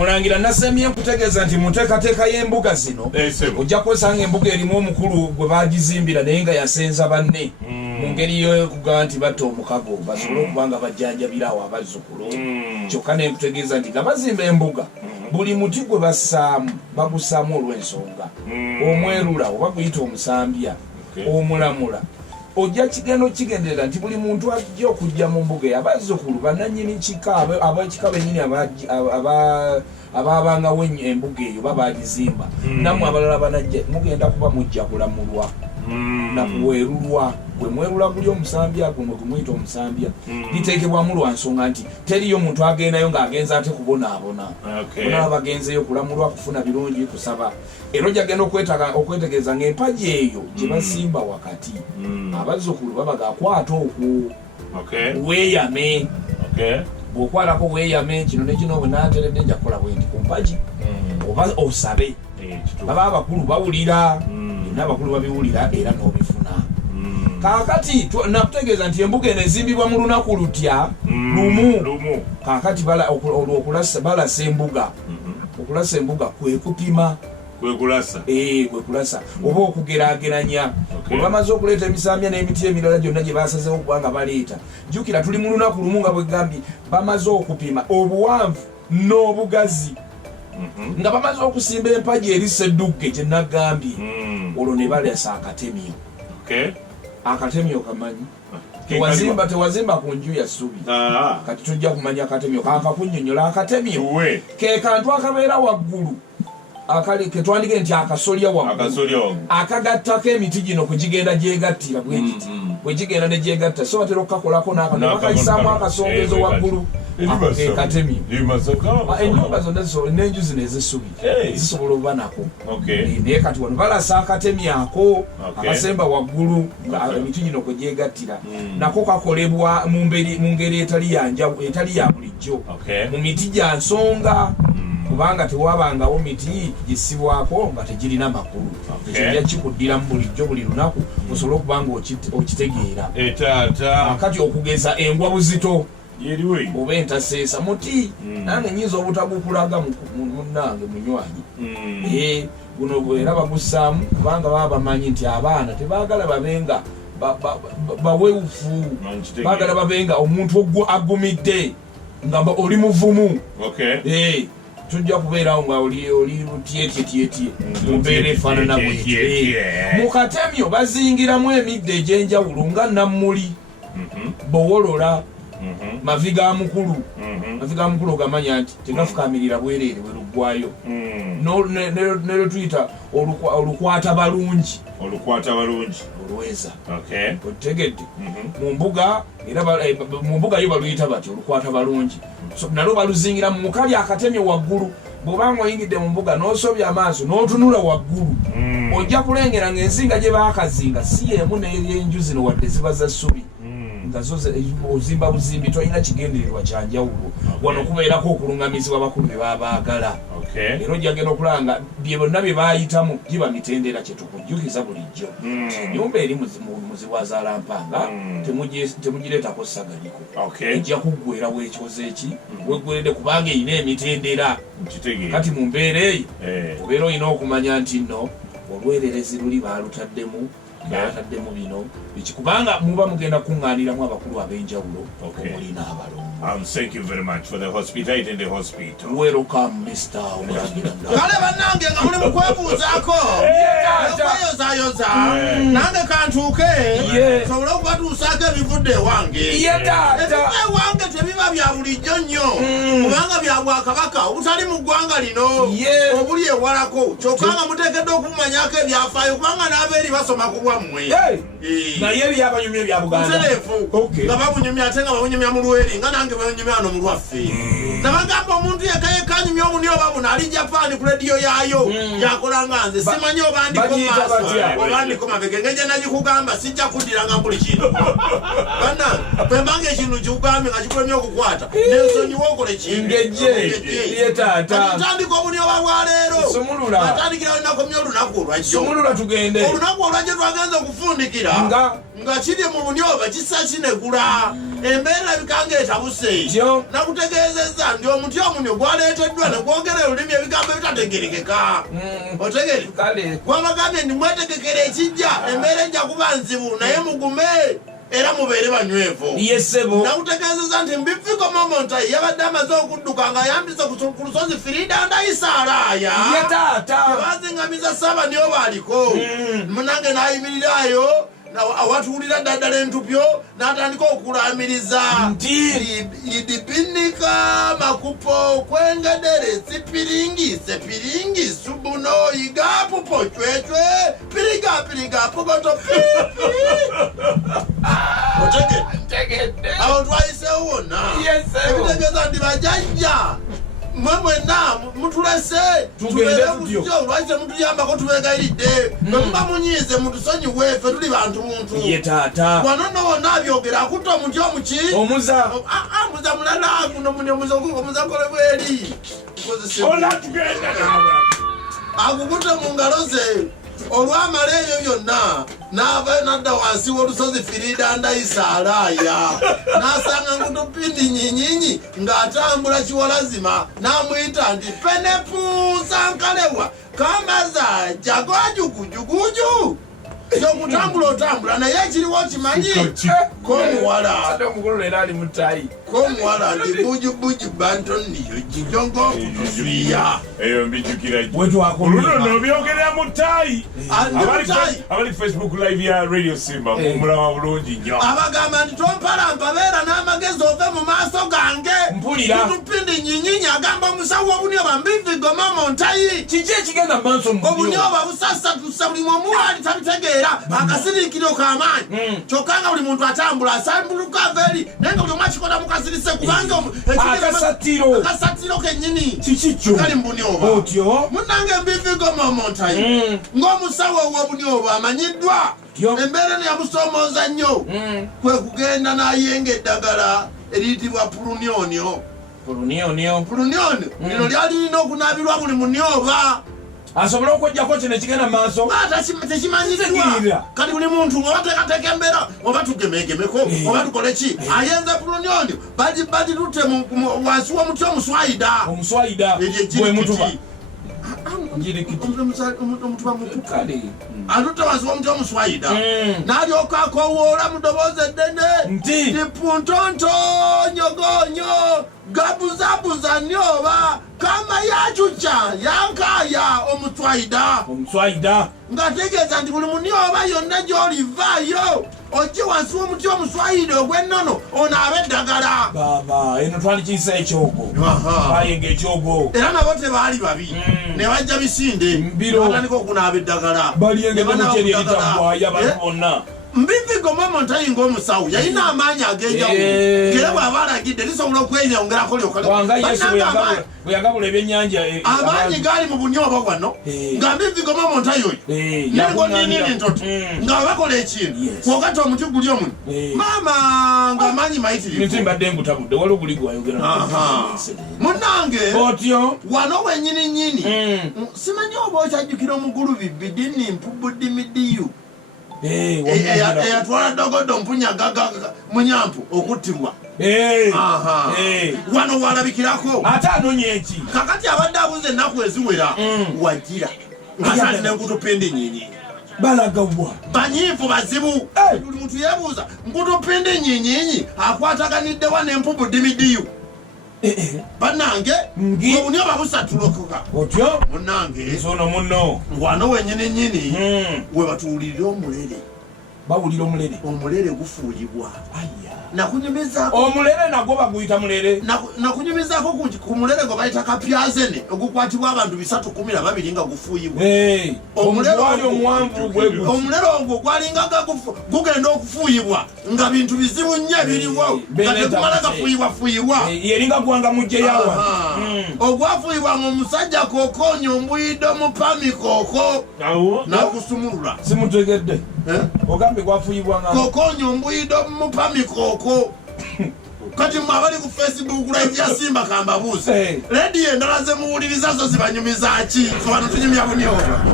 Mulangira nasemye nkutegeeza nti muteekateeka y'embuga zino ojja kwesanga embuga erimu omukulu gwe baagizimbira naye nga yasenza banne mu ngeri y'okugamba nti batta omukago basobole okuba nga bajjanjabira awo abazzukulu kyokka ne nkutegeeza nti nga bazimba embuga buli muti gwe bassaamu bagussaamu olw'ensonga omwerula oba guyita omusambya omulamula ojja kigenderera nti buli muntu ajja okujja mu mbuga eyo abazzukulu bannannyini kika ab'ekika bennyini abaabangawo embuga eyo babagizimba nammwe abalala banajja mugenda kuba mujja kulamulwa nakuwerulwa gwe mwerula guli omusambya gwe mwita omusambya liteekebwamu lwa nsonga nti teriyo muntu agendayo ng'agenza ate kubonaabona bona bagenzeyo kulamulwa kufuna birungi kusaba era ojjagenda okwetegereza ng'empagi eyo gye basimba wakati abazzukulu babaga akwata okwo weeyame bw'okwalako weeyame kino ne kino bwe naateredde nja kukola bwe nti ku mpagi oba osabe baba abakulu bawulira n'abakulu babiwulira era n'obifuna kaakati nakutegeeza nti embuga eno ezimbibwa mu lunaku lutya lumu kaakati balasa embuga okulasa embuga kwekupima kwekulasa oba okugeraageranya bwe bamaze okuleeta emisambya n'emiti emirala gyonna gye basazeho okuba nga baleeta jjukira tuli mu lunaku lumu nga bwegambye bamaze okupima obuwanvu n'obugazi nga bamaze okusimba empagi eri Sseddugge gye nagambye olwo ne balesa akatemyo akatemyo kamanyi tewazimba ku nju ya ssubi kati tujja kumanya akatemyo kankakunnyonnyola akatemyo ke kantu akabeera waggulu ketwandike nti akasolya waggulu akagattako emiti gino kugigenda gyegattira bwekiti bwegigenda ne gyegatta so batera okukakolako n'akayisaamu akasongezo waggulu katemyo ennyumba zonna n'enju zino ez'essubi zisobola okuba nako naye kati wano balasa akatemyo ako akasemba waggulu emiti gino kwe gyegattira nako kakolebwa mu ngeri etali ya bulijjo mu miti gya nsonga kubanga tewabangawo miti gisibwako nga tegirina makulu ekyo kikuddiramu bulijjo buli lunaku osobole okuba nga okitegeera kati okugeza engwa buzito oba entaseesa muti nange nyinza obutabukulaga munange munywanyi guno era bagussaamu kubanga baba bamanyi nti abaana tebaagala babenga bawewufu baagala babenga omuntu agumidde nga oli muvumu tujja kubeerawo nga oli lutyetyetyetye mumbeera efaanana bwetyo mu katemyo bazingiramu emiddo egy'enjawulo nga nammuli bowolola mavi ga mukulu ogamanya nti tegafukaamirira bwereere bwe luggwayo ne lwetuyita olukwata balungi olweza otegedde mu mbuga yo baluyita bati olukwata balungi nalwo baluzingira mu mukali akatemyo waggulu bw'obanga oyingidde mu mbuga n'osobya amaaso n'otunula waggulu ojja kulengera ng'ensinga gye baakazinga si y'emu n'enju zino wadde ziba za ssubi nga zo ozimba buzimbi tolina kigendererwa kyanjawulo wano kubeerako okulungamizibwa abakulu be babaagala era ojjagenda okulanga bye bonna bye baayitamu giba mitendera kyetukujjukiza bulijjo ennyumba eri muziwazalampanga temugireetako ssagaliko ejja kuggwera weekyoza eki weggweredde kubanga erina emitendera kati mu mbeera eyo obeera olina okumanya nti nno olwererezi luli baalutaddemu bataddemu bino kubanga muba mugenda kuŋŋaaniramu abakulu ab'enjawulo omulina abalongo. Thank you very much for the hospitality in the hospital. Welcome, Mr. Omulagira. Kale bannange nga muli mu kwebuuzaako okweyozayoza nange kantuuke nsobole okubatuusaako ebivudde ewange. Ebivudde ewange tebiba bya bulijjo nnyo kubanga bya bwakabaka obutali mu ggwanga lino obuli ewalako kyokka nga muteekeddwa okumanyako ebyafaayo kubanga n'abeeri basoma ku bwammwe. Naye eri abanyumya bya Buganda nga babunyumya ate nga babunyumya mu lweri nga nange banyumya wano mu lwaffe nabagamba omuntu yekanyumya obuni oba buno ali Japan ku rediyo yaayo yakola nga nze simanyi oba ndiko maaso oba ndiko mabega engeri nagikugamba sijja kuddiranga buli kintu bannange bwembanga ekintu kikugambye nga kikulemye okukwata nensonyiwa okole kintuatandika obuni oba bwaleero atandikira olinakomya olunaku olwajjo olunaku olwajjo twagenza okufundikira nga kiri mu bunyoba kisa kinegula embeera bikanga etabuse nakutegeezezza ndi omuti omunyo gwaleeteddwa ne boogera olulimi ebigambo ebitategerekeka otegere gwabagambye ndi mwetegekera ekijja embeera ejja kuba nzibu naye mugume era mubeere banywevu nakutegeezeza nti Mbivigo Momontai yabadde amaze okudduka nga ayambise ku lusozi Firida Ndayisaalaaya baazingamiza Ssaabani oba aliko munange n'ayimirirayo awatuulira ddala entupyo n'atandika okulamiriza idibinika makupo kwengedere sipiringi sepiringi subuno igapupo chwechwe piriga pogoto pipi otegedde awo twayiseewo wonna ebitegeeza nti bajajja mwemwena mutulese tubeere kutyo lwaki temutuyambako tubeegayiridde bwe muba munyiize mutusonyiwe ffe tuli bantu muntu wano nno wonna abyogera akutta omuti omuki omuza mulala omuza kolebweri akukutte mu ngalo ze olwamala eyo yonna n'avayo n'adda wansi w'olusozi Firida Ndayisaalaaya n'asanga Nkutupindi Nyinyinyi ng'atambula kiwalazima n'amuyita nti Penepuusa Nkalewa kamaza jagojugujuguju yokutambula otambula naye ekiriwo kimanyi komuwala ndi bujubuju bantoniyo kijongo okutusuya eyo mbijukira oluno nobyogerera mu ttaayi abali Facebook live ya Radio Simba mumulaba bulungi nnyo abagamba nti tompalampa beera n'amagezi ove mu maaso gange Nkutupindi Nyinyinyi agamba omusawo obunyoba Mbivigo Momontai kiki ekigenda maaso obunyoba busasatusa buli omuwali tabitegeera akasirikiro k'amaanyi kyokka nga buli muntu atambula asambuluka aveeri naye nga buli omu akikola mukasirise kubanga akasatiro kennyini kikikyo kali mu bunyoba munnange Mbivigo Momontai ng'omusawo ow'obunyoba amanyiddwa embeera neyamusoomooza nnyo kwe kugenda n'ayenga eddagala eriyitibwa pulunionio lino lyali lirina okunaabirwa buli munyoba asobola okujjako kino ekigenda mu maaso tekimanyiddwa kati buli muntu oba teekateeka embeera oba tugemegemeko oba tukole ki ayenze pulunionio baditutte wansi w'omuti omuswayida bwemutuba omutuba mukukale atutte wansi w'omuti omuswayida n'alyoka akowoola mu ddoboozi eddene nti puntonto nyogonyo gabuzabuza nyoba kama yacuca yankaya omuswayida ng'ategeeza nti buli munyoba yonna gy'olivaayo ojje wansi w'omuti omuswayida ogw'ennono onaabe eddagala eno twali kiyisa ekyogo bayenga ekyogo era nabo tebaali babi ne bajja bisinde batandika okunaaba eddagala balyenga mukyeri eritambwaya abantu bonna Mbivigo Momontai ng'omusawo yalina amaanyi ag'enjawulo ng'era bw'aba alagidde lisobola okweyongerako bwe yagabula ebyennyanja amaanyi gaali mu bunyoba wano nga Mbivigo Momontai oyo nengoninini ntoto nga bakola ekintu kwogata omuti guli omuni maama ng'amaanyi mayitirivu mbadde ngutabudde waliwo guli gwayogera munnange otyo wano wennyininyini simanyi oba okyajjukira omugulubi bidini mpubudimidiyu eyatwala dogodo mpunyagaga munyampu okuttirwa wano walabikirako ate anonye eki kakati abadde abuze ennaku eziwera wagira ngaali n'Nkutupindi Nyinyinyi balagawa banyiivu bazibu buli muntu yeebuuza Nkutupindi Nyinyinyi akwataganiddewa n'empubudimidiyu bannange obunyoba busatulokoka otyo munnange sono munno wano wennyininyini we batuwulirira omulere gufuuyibwa omulere nagwo baguyita mulere nakunyumizaako ku mulere gwe bayita kapyazene ogukwatibwa abantu 312 nga gufuuyibwa omulere ogwo gwalinga gugenda okufuuyibwa nga bintu bizibu nnyo ebiriwo nga tegumala gafuuyibwafuuyibwa yeringa gwanga mujjeyawa ogwafuuyibwa ng'omusajja kokonyo mbuyido mupami kooko nakusumulula simutegedde ogambe gwafuuyibwa kokonyo mbuyido mupami kooko kati mwe abali ku Facebook live ya Simba kambabuuze rediyo endala ze muwuliriza zo zibanyumiza ki so wano tunyumya bunyoba